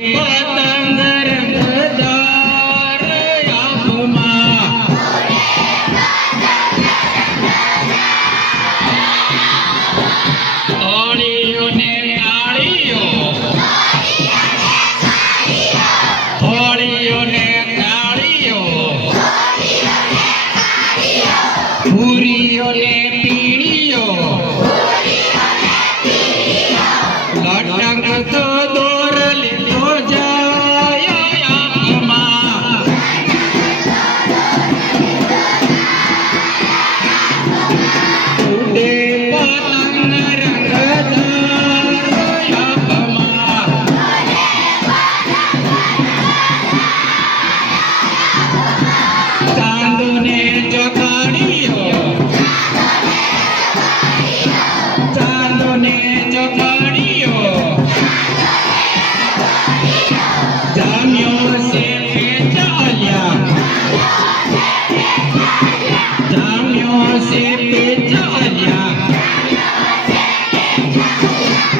પતંગ રંગદાર આંખમાં હોળીઓ ને કાળીઓ હોળીઓ ને કાળીઓ ભૂરીઓ ને પીળીઓ લટકતો દોર લીધો જાય આંખમાં ઉડે પતંગ રંગદાર આંખમાં ચાંદો ને ચોકાડીઓ ચાંદો ને ચોકાડીઓ જામ્યો છે પેચાલિયા જામ્યો છે પેચાલિયા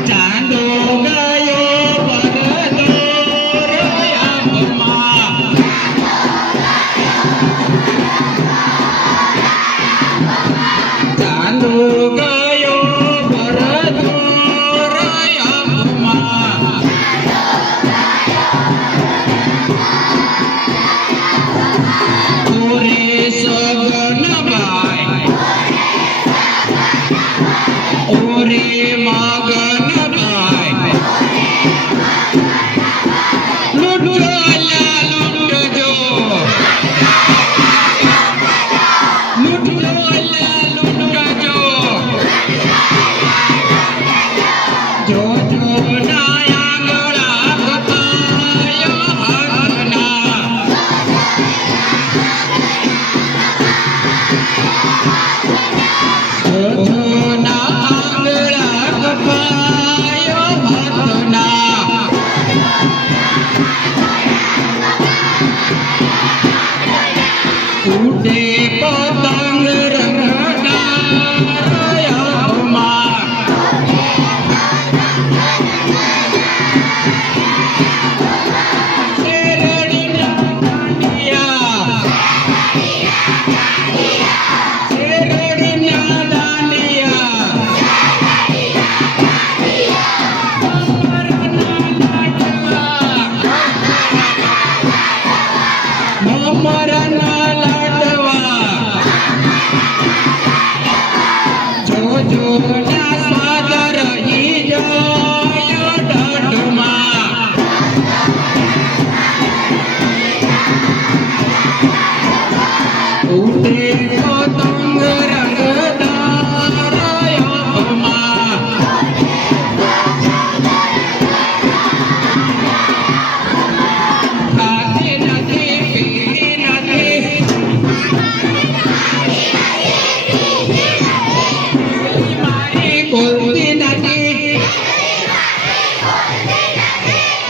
ચાંદો ગયો ભરદોર આંખમાં ચાંદો ગયો ભરદોર આંખમાં ઓરે સગનભાઈ ઓરે મગનભાઈ લૂંટો અલ્યા લૂંટજો લૂંટો અલ્યા લૂંટજો જોજો ના આંગળા કપાયો હાથના જોજો ના આંગળા કપાયો હાથના ઉડે પતંગ રંગદાર આંખમાં શેરડીના દાંડિયા શેરડીના દાંડિયા મમરના લાડવા જોજો ના સ્વાદ રહી જાય ઢાઢમાં ઉડે પતંગ રંગદાર આંખમાં ખાતી નથી પીતી નથી મારી બોલતી નથી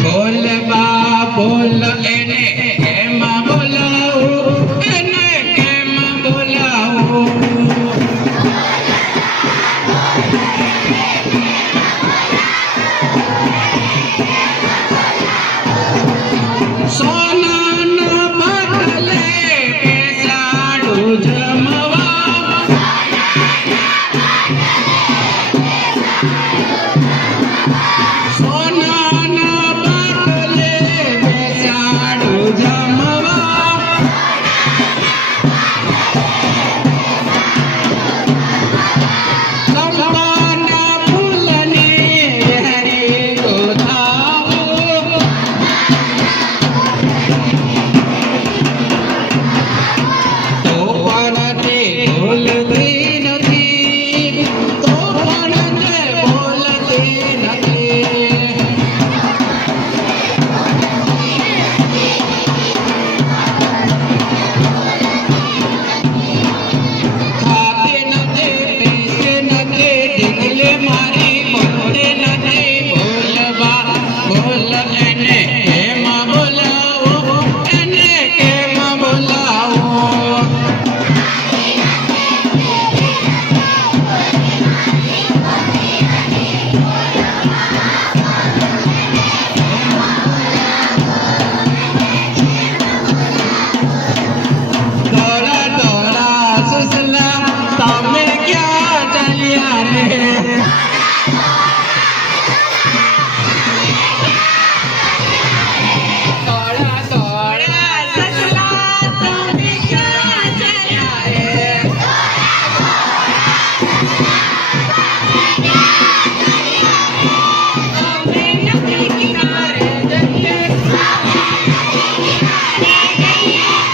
બોલ બા બોલ એને કેમ બોલાવું એને કેમ બોલાવું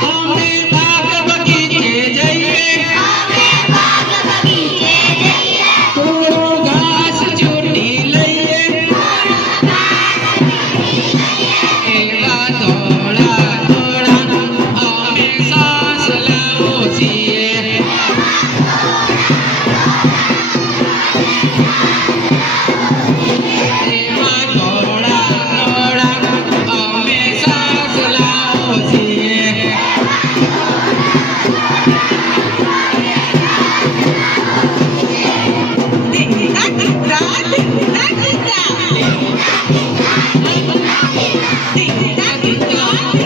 અમે બાગ બગીચે જઈએ થોડું ઘાસ ચૂંટી લઈએ એવા થોડા થોડા અમે સાસલાઓ છીએ એવા થોડા થોડા અમે સાસલાઓ છીએ Ding, ding, ding, ding, ding, ding, ding, ding, ding, ding, ding, ding,